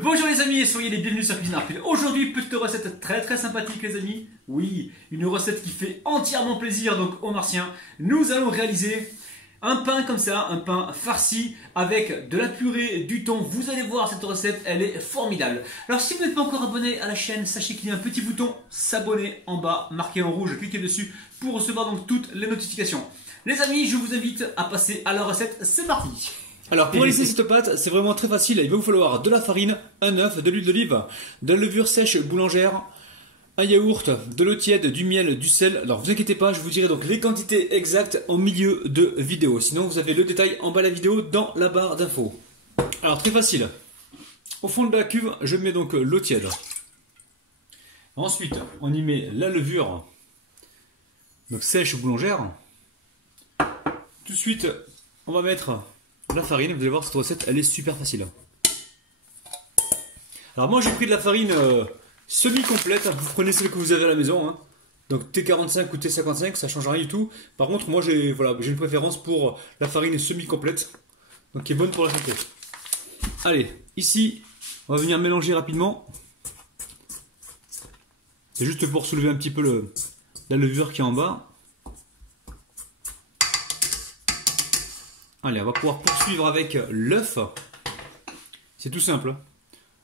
Bonjour les amis et soyez les bienvenus sur Cuisine Rapide. Aujourd'hui, petite recette très sympathique les amis. Oui, une recette qui fait entièrement plaisir donc aux martiens. Nous allons réaliser un pain comme ça, un pain farci avec de la purée, du thon. Vous allez voir cette recette, elle est formidable. Alors si vous n'êtes pas encore abonné à la chaîne, sachez qu'il y a un petit bouton s'abonner en bas, marqué en rouge. Cliquez dessus pour recevoir donc toutes les notifications. Les amis, je vous invite à passer à la recette. C'est parti. Alors pour réaliser cette pâte, c'est vraiment très facile. Il va vous falloir de la farine, un œuf, de l'huile d'olive, de la levure sèche boulangère, un yaourt, de l'eau tiède, du miel, du sel. Alors vous inquiétez pas, je vous dirai donc les quantités exactes en milieu de vidéo. Sinon vous avez le détail en bas de la vidéo dans la barre d'infos. Alors très facile. Au fond de la cuve, je mets donc l'eau tiède. Ensuite, on y met la levure, donc sèche boulangère. Tout de suite, on va mettre la farine. Vous allez voir, cette recette, elle est super facile. Alors moi, j'ai pris de la farine semi-complète. Vous prenez celle que vous avez à la maison, hein. Donc T45 ou T55, ça change rien du tout. Par contre, moi, j'ai une préférence pour la farine semi-complète, donc qui est bonne pour la santé. Allez, ici, on va venir mélanger rapidement. C'est juste pour soulever un petit peu la levure qui est en bas. Allez, on va pouvoir poursuivre avec l'œuf. C'est tout simple.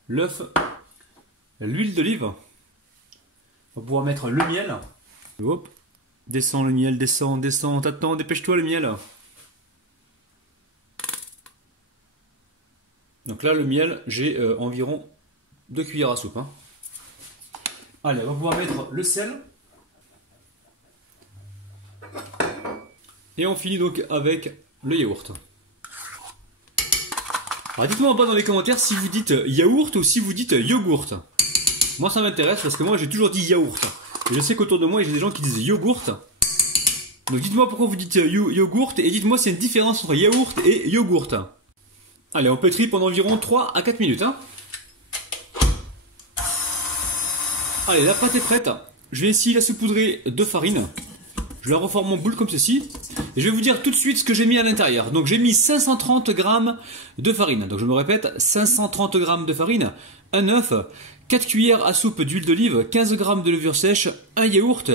L'œuf, l'huile d'olive. On va pouvoir mettre le miel. Hop. Descends le miel, descends. T'attends, dépêche-toi le miel. Donc là, le miel, j'ai environ 2 cuillères à soupe, hein. Allez, on va pouvoir mettre le sel. Et on finit donc avec le yaourt. Alors dites-moi en bas dans les commentaires si vous dites yaourt ou si vous dites yogourt. Moi ça m'intéresse parce que moi j'ai toujours dit yaourt. Et je sais qu'autour de moi j'ai des gens qui disent yogourt. Donc dites-moi pourquoi vous dites yogourt et dites-moi s'il y a une différence entre yaourt et yogourt. Allez, on pétrit pendant environ 3 à 4 minutes, hein. Allez, la pâte est prête. Je vais ici la saupoudrer de farine. Je la reforme en boule comme ceci. Et je vais vous dire tout de suite ce que j'ai mis à l'intérieur. Donc j'ai mis 530 g de farine. Donc je me répète, 530 g de farine, un œuf, 4 cuillères à soupe d'huile d'olive, 15 g de levure sèche, un yaourt.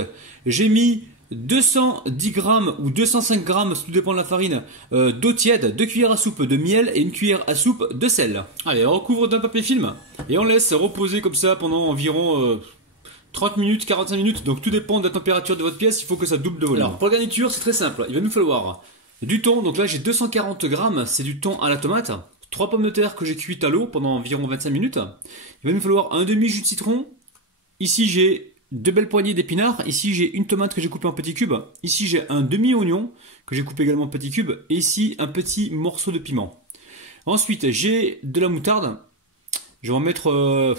J'ai mis 210 g ou 205 g, tout dépend de la farine, d'eau tiède, 2 cuillères à soupe de miel et 1 cuillère à soupe de sel. Allez, on recouvre d'un papier film et on laisse reposer comme ça pendant environ 30 minutes, 45 minutes, donc tout dépend de la température de votre pièce, il faut que ça double de volume. Alors pour la garniture, c'est très simple, il va nous falloir du thon, donc là j'ai 240 g, c'est du thon à la tomate, 3 pommes de terre que j'ai cuites à l'eau pendant environ 25 minutes, il va nous falloir un demi jus de citron, ici j'ai 2 belles poignées d'épinards, ici j'ai une tomate que j'ai coupée en petits cubes, ici j'ai un demi oignon que j'ai coupé également en petits cubes, et ici un petit morceau de piment. Ensuite j'ai de la moutarde, je vais en mettre...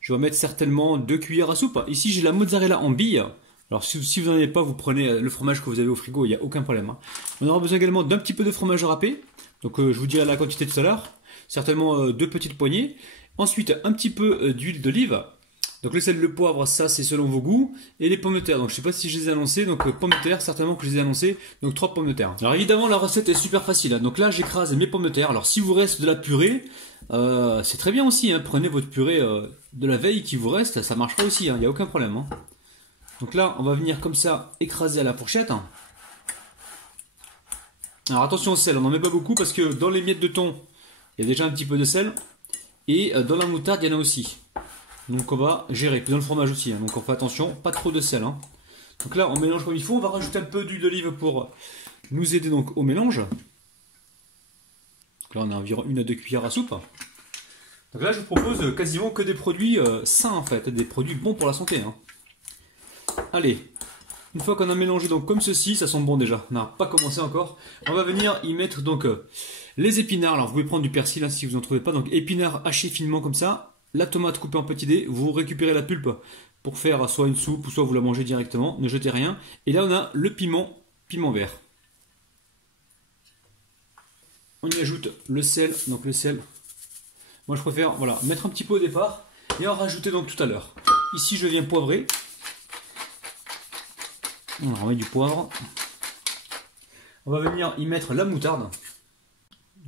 Je vais mettre certainement 2 cuillères à soupe. Ici, j'ai la mozzarella en billes. Alors, si vous n'en avez pas, vous prenez le fromage que vous avez au frigo, il n'y a aucun problème, hein. On aura besoin également d'un petit peu de fromage râpé. Donc, je vous dirai la quantité tout à l'heure. Certainement 2 petites poignées. Ensuite, un petit peu d'huile d'olive. Donc, le sel, le poivre, ça, c'est selon vos goûts. Et les pommes de terre. Donc, je ne sais pas si je les ai annoncées. Donc, pommes de terre, certainement que je les ai annoncées. Donc, 3 pommes de terre. Alors, évidemment, la recette est super facile, hein. Donc là, j'écrase mes pommes de terre. Alors, si vous reste de la purée, c'est très bien aussi, hein. Prenez votre purée de la veille qui vous reste, ça marchera aussi, hein. Il n'y a aucun problème, hein. Donc là, on va venir comme ça écraser à la fourchette. Alors attention au sel, on n'en met pas beaucoup parce que dans les miettes de thon, il y a déjà un petit peu de sel. Et dans la moutarde, il y en a aussi. Donc on va gérer, puis dans le fromage aussi, hein. Donc on fait attention, pas trop de sel, hein. Donc là, on mélange comme il faut, on va rajouter un peu d'huile d'olive pour nous aider donc au mélange. Donc là, on a environ 1 à 2 cuillères à soupe. Donc là, je vous propose quasiment que des produits sains en fait, des produits bons pour la santé, hein. Allez, une fois qu'on a mélangé donc comme ceci, ça sent bon déjà. On n'a pas commencé encore. On va venir y mettre donc les épinards. Alors vous pouvez prendre du persil, hein, si vous n'en trouvez pas. Donc épinards hachés finement comme ça. La tomate coupée en petits dés. Vous récupérez la pulpe pour faire soit une soupe ou soit vous la mangez directement. Ne jetez rien. Et là on a le piment vert. On y ajoute le sel. Donc le sel, moi je préfère voilà, mettre un petit peu au départ et en rajouter donc tout à l'heure. Ici je viens poivrer. On remet du poivre. On va venir y mettre la moutarde.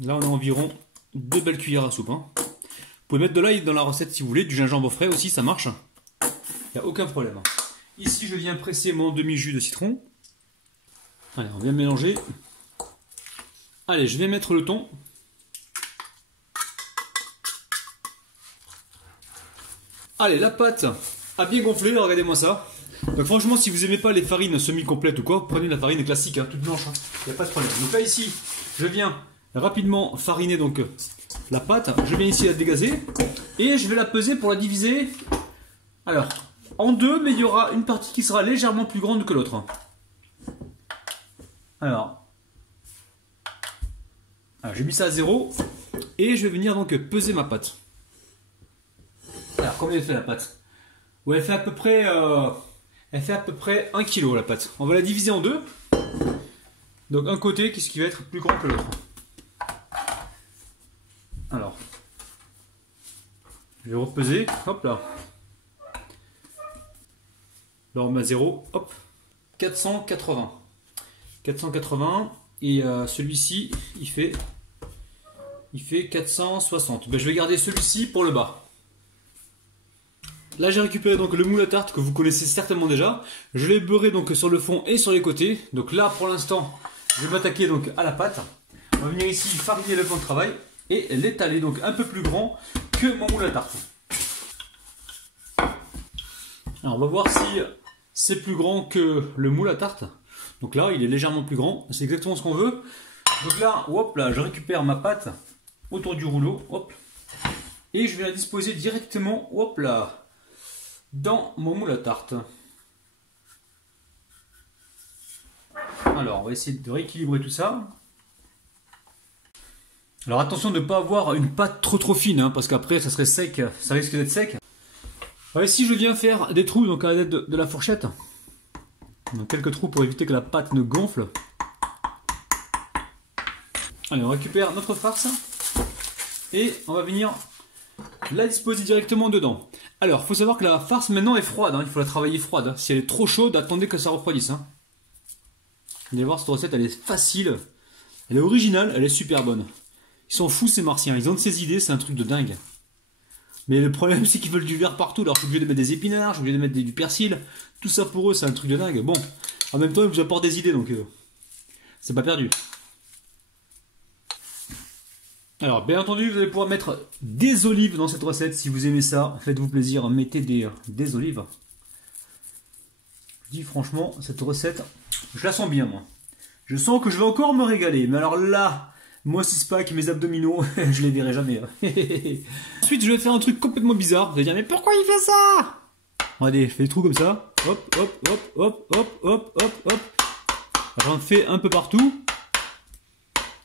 Là on a environ 2 belles cuillères à soupe, hein. pouvez mettre de l'ail dans la recette si vous voulez, du gingembre frais aussi, ça marche. Il n'y a aucun problème. Ici, je viens presser mon demi-jus de citron. Allez, on vient mélanger. Allez, je vais mettre le thon. Allez, la pâte a bien gonflé, regardez-moi ça. Donc franchement, si vous n'aimez pas les farines semi-complètes ou quoi, prenez la farine classique, hein, toute blanche, il n'y a pas de problème. Donc là ici, je viens rapidement fariner donc la pâte. Je viens ici la dégazer et je vais la peser pour la diviser. Alors, en deux, mais il y aura une partie qui sera légèrement plus grande que l'autre. Alors j'ai mis ça à 0 et je vais venir donc peser ma pâte. Alors, combien elle fait la pâte? Ouais, elle fait à peu près 1 kg la pâte. On va la diviser en deux. Donc un côté, qu'est-ce qui va être plus grand que l'autre? Alors, je vais repeser. Hop là. Là on met à 0. Hop. 480. 480. Et celui-ci, il fait 460. Ben, je vais garder celui-ci pour le bas. Là j'ai récupéré donc le moule à tarte que vous connaissez certainement déjà. Je l'ai beurré donc sur le fond et sur les côtés. Donc là pour l'instant je vais m'attaquer donc à la pâte. On va venir ici fariner le plan de travail et l'étaler donc un peu plus grand que mon moule à tarte. Alors on va voir si c'est plus grand que le moule à tarte. Donc là il est légèrement plus grand, c'est exactement ce qu'on veut. Donc là, hop là, je récupère ma pâte autour du rouleau, hop, et je vais la disposer directement, hop là, dans mon moule à tarte. Alors on va essayer de rééquilibrer tout ça. Alors attention de ne pas avoir une pâte trop fine, hein, parce qu'après ça serait sec, ça risque d'être sec. Alors ici je viens faire des trous donc à l'aide de la fourchette. Donc quelques trous pour éviter que la pâte ne gonfle. Allez, on récupère notre farce et on va venir la disposer directement dedans. Alors, il faut savoir que la farce maintenant est froide, hein, il faut la travailler froide. Si elle est trop chaude, attendez que ça refroidisse. Hein. Vous allez voir, cette recette, elle est facile, elle est originale, elle est super bonne. Ils sont fous ces martiens, ils ont de ces idées, c'est un truc de dingue. Mais le problème, c'est qu'ils veulent du vert partout, alors je suis obligé de mettre des épinards, je suis obligé de mettre du persil. Tout ça pour eux, c'est un truc de dingue. Bon, en même temps, ils vous apportent des idées, donc c'est pas perdu. Alors, bien entendu, vous allez pouvoir mettre des olives dans cette recette. Si vous aimez ça, faites-vous plaisir, mettez des olives. Je dis franchement, cette recette, je la sens bien, moi. Je sens que je vais encore me régaler. Mais alors là, moi, si c'est pas avec mes abdominaux, je les verrai jamais. Ensuite, je vais faire un truc complètement bizarre. Vous allez dire, mais pourquoi il fait ça? Regardez, je fais des trous comme ça. Hop, hop, hop, hop, hop, hop, hop, hop. J'en fais un peu partout.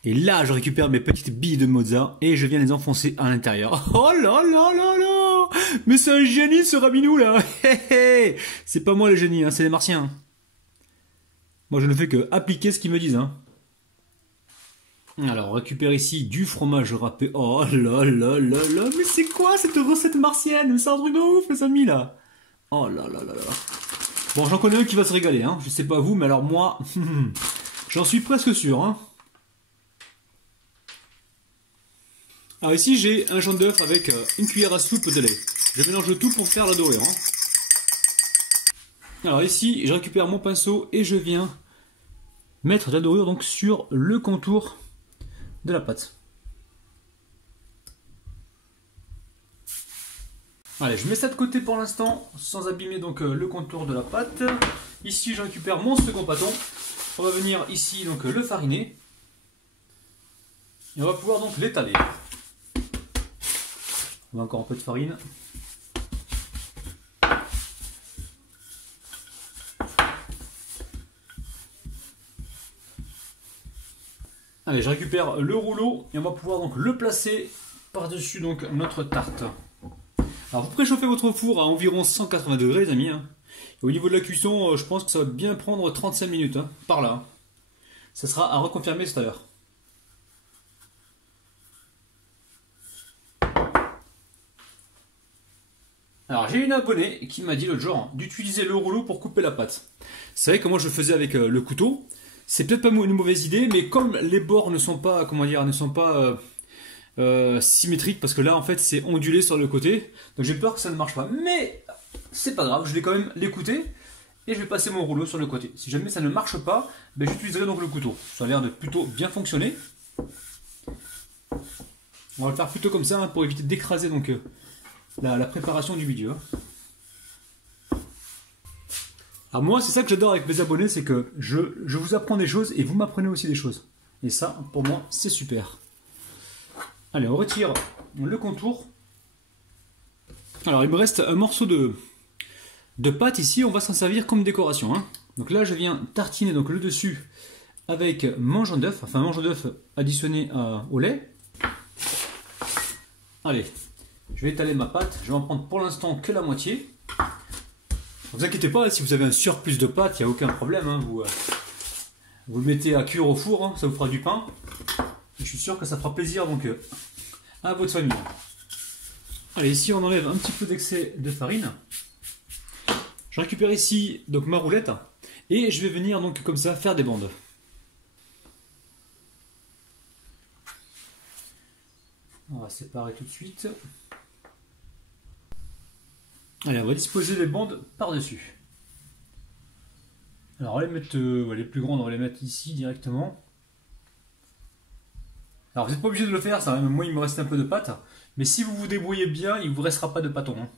Et là, je récupère mes petites billes de mozza et je viens les enfoncer à l'intérieur. Oh là là là là! Mais c'est un génie ce rabinou là! C'est pas moi le génie, hein, c'est les martiens. Moi, je ne fais que appliquer ce qu'ils me disent. Hein. Alors, on récupère ici du fromage râpé. Oh là là là là! Mais c'est quoi cette recette martienne? C'est un truc de ouf, les amis là! Oh là là là là! Bon, j'en connais un qui va se régaler. Hein. Je sais pas vous, mais alors moi, j'en suis presque sûr. Hein. Alors ici j'ai un jaune d'œuf avec une cuillère à soupe de lait. Je mélange le tout pour faire la dorure. Hein. Alors ici je récupère mon pinceau et je viens mettre de la dorure donc sur le contour de la pâte. Allez, je mets ça de côté pour l'instant sans abîmer donc le contour de la pâte. Ici je récupère mon second pâton. On va venir ici donc le fariner. Et on va pouvoir donc l'étaler. On a encore un peu de farine. Allez, je récupère le rouleau et on va pouvoir donc le placer par-dessus donc notre tarte. Alors vous préchauffez votre four à environ 180 degrés les amis. Hein. Et au niveau de la cuisson, je pense que ça va bien prendre 35 minutes, hein, par là. Ça sera à reconfirmer tout à l'heure. Alors j'ai une abonnée qui m'a dit l'autre jour d'utiliser le rouleau pour couper la pâte. C'est vrai que moi je le faisais avec le couteau. C'est peut-être pas une mauvaise idée, mais comme les bords ne sont pas, comment dire, ne sont pas symétrique parce que là en fait c'est ondulé sur le côté. Donc j'ai peur que ça ne marche pas. Mais c'est pas grave, je vais quand même l'écouter et je vais passer mon rouleau sur le côté. Si jamais ça ne marche pas, ben, j'utiliserai donc le couteau. Ça a l'air de plutôt bien fonctionner. On va le faire plutôt comme ça hein, pour éviter d'écraser donc la préparation du vidéo. Alors moi c'est ça que j'adore avec mes abonnés, c'est que je vous apprends des choses et vous m'apprenez aussi des choses. Et ça pour moi c'est super. Allez, on retire le contour. Alors il me reste un morceau de pâte ici, on va s'en servir comme décoration. Hein. Donc là je viens tartiner donc, le dessus avec mon jaune d'œuf, enfin mon jaune d'œuf additionné au lait. Allez, je vais étaler ma pâte, je vais en prendre pour l'instant que la moitié. Ne vous inquiétez pas, si vous avez un surplus de pâte, il n'y a aucun problème. Hein. Vous le mettez à cuire au four, hein, ça vous fera du pain. Et je suis sûr que ça fera plaisir donc, à votre famille. Allez, ici on enlève un petit peu d'excès de farine. Je récupère ici donc, ma roulette et je vais venir donc comme ça faire des bandes. On va séparer tout de suite. Allez, on va disposer les bandes par-dessus. Alors on va les mettre, les plus grandes, on va les mettre ici directement. Alors vous n'êtes pas obligé de le faire, ça, moi il me reste un peu de pâte. Mais si vous vous débrouillez bien, il ne vous restera pas de pâton. Hein.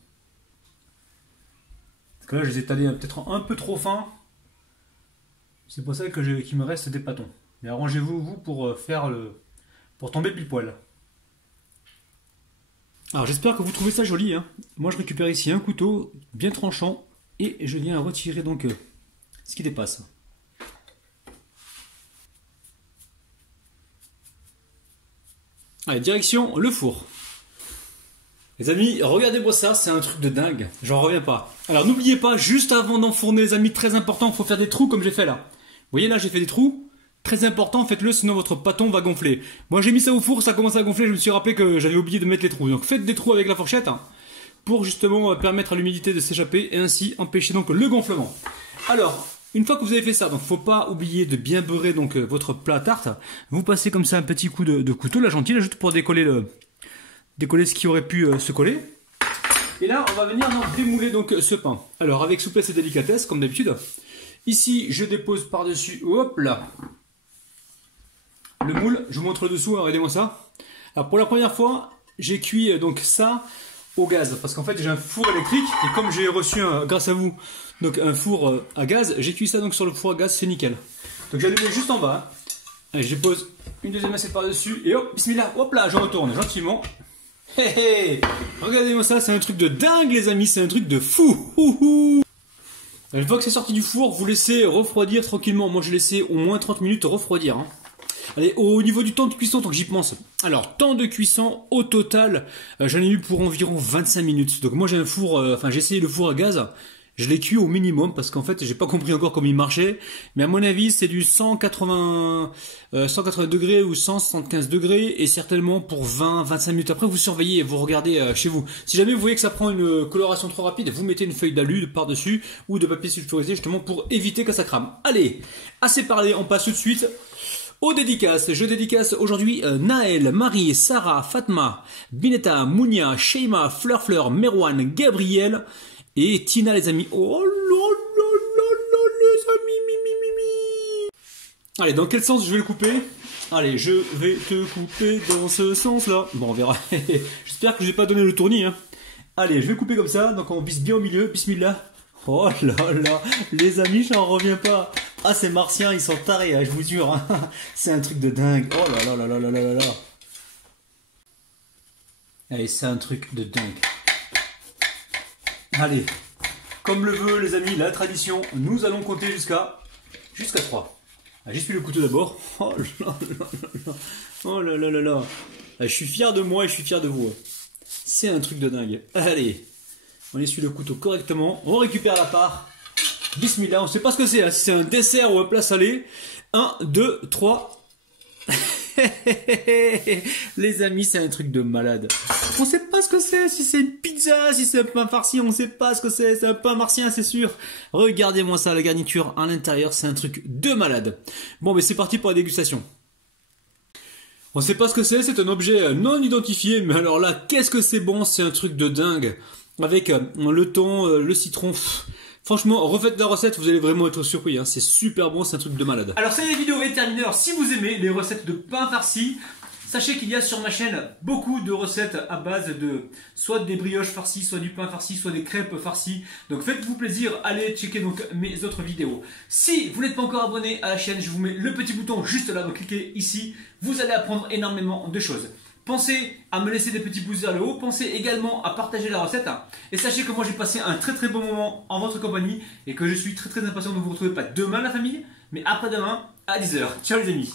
Parce que là je les ai étalés peut-être un peu trop fins. C'est pour ça qu'il me reste des pâtons. Mais arrangez-vous vous pour pour tomber pile poil. Alors j'espère que vous trouvez ça joli. Hein. Moi je récupère ici un couteau bien tranchant et je viens retirer donc ce qui dépasse. Allez, direction le four. Les amis, regardez-moi ça, c'est un truc de dingue. J'en reviens pas. Alors n'oubliez pas, juste avant d'enfourner les amis, très important, il faut faire des trous comme j'ai fait là. Vous voyez là, j'ai fait des trous. Très important, faites-le, sinon votre pâton va gonfler. Moi j'ai mis ça au four, ça commence à gonfler, je me suis rappelé que j'avais oublié de mettre les trous. Donc faites des trous avec la fourchette hein, pour justement permettre à l'humidité de s'échapper et ainsi empêcher donc le gonflement. Alors, une fois que vous avez fait ça, donc faut pas oublier de bien beurrer donc votre plat à tarte. Vous passez comme ça un petit coup de couteau, là gentil, là, juste pour décoller ce qui aurait pu se coller. Et là, on va venir donc démouler donc ce pain. Alors avec souplesse et délicatesse, comme d'habitude. Ici, je dépose par-dessus, hop là, le moule. Je vous montre le dessous, regardez-moi ça. Alors pour la première fois, j'ai cuit donc ça au gaz, parce qu'en fait j'ai un four électrique et comme j'ai reçu grâce à vous donc un four à gaz, j'ai cuit ça donc sur le four à gaz, c'est nickel. Donc j'ai allumé juste en bas. Hein. Allez, je pose une deuxième assiette par-dessus et hop, bismillah, hop là, je retourne gentiment. Hey, hey. Regardez-moi ça, c'est un truc de dingue les amis, c'est un truc de fou. Une fois que c'est sorti du four, vous laissez refroidir tranquillement. Moi, je laissais au moins 30 minutes refroidir. Hein. Allez, au niveau du temps de cuisson, tant que j'y pense. Alors, temps de cuisson, au total, j'en ai eu pour environ 25 minutes. Donc moi, j'ai un four, j'ai essayé le four à gaz. Je l'ai cuit au minimum parce qu'en fait, j'ai pas compris encore comment il marchait. Mais à mon avis, c'est du 180 degrés ou 175 degrés et certainement pour 20-25 minutes. Après, vous surveillez et vous regardez chez vous. Si jamais vous voyez que ça prend une coloration trop rapide, vous mettez une feuille d'alu par-dessus ou de papier sulfurisé justement pour éviter que ça crame. Allez, assez parlé, on passe tout de suite aux dédicaces. Je dédicace aujourd'hui Naël, Marie, Sarah, Fatma, Bineta, Mounia, Sheima, Fleur, Merwan, Gabriel et Tina les amis. Oh là les amis, Allez, dans quel sens je vais le couper? Allez, je vais te couper dans ce sens-là. Bon, on verra. J'espère que je n'ai pas donné le tournis. Hein. Allez, je vais couper comme ça. Donc on vise bien au milieu. Bismillah. Oh là là, les amis, j'en reviens pas. Ah, ces martiens, ils sont tarés, hein, je vous jure. Hein. C'est un truc de dingue. Oh là là là là là là là. Allez, c'est un truc de dingue. Allez, comme le veut les amis, la tradition, nous allons compter jusqu'à 3. J'essuie le couteau d'abord. Oh là là là. Oh là là là là. Je suis fier de moi et je suis fier de vous. C'est un truc de dingue. Allez, on essuie le couteau correctement. On récupère la part. Bismillah, on ne sait pas ce que c'est. Hein. Si c'est un dessert ou un plat salé. 1, 2, 3. Les amis, c'est un truc de malade. On sait pas ce que c'est, si c'est une pizza, si c'est un pain farci, on sait pas ce que c'est un pain martien, c'est sûr. Regardez-moi ça, la garniture à l'intérieur, c'est un truc de malade. Bon, mais c'est parti pour la dégustation. On sait pas ce que c'est un objet non identifié, mais alors là, qu'est-ce que c'est bon, c'est un truc de dingue. Avec le thon, le citron. Franchement, refaites la recette, vous allez vraiment être surpris, hein. C'est super bon, c'est un truc de malade. Alors cette vidéo est terminée. Alors si vous aimez les recettes de pain farci, sachez qu'il y a sur ma chaîne beaucoup de recettes à base de soit des brioches farcies, soit du pain farci, soit des crêpes farcies. Donc faites-vous plaisir, allez checker donc mes autres vidéos. Si vous n'êtes pas encore abonné à la chaîne, je vous mets le petit bouton juste là, donc cliquez ici. Vous allez apprendre énormément de choses. Pensez à me laisser des petits pouces vers le haut, pensez également à partager la recette. Et sachez que moi j'ai passé un très bon moment en votre compagnie et que je suis très impatient de vous retrouver, pas demain la famille, mais après-demain à 10 h. Ciao les amis.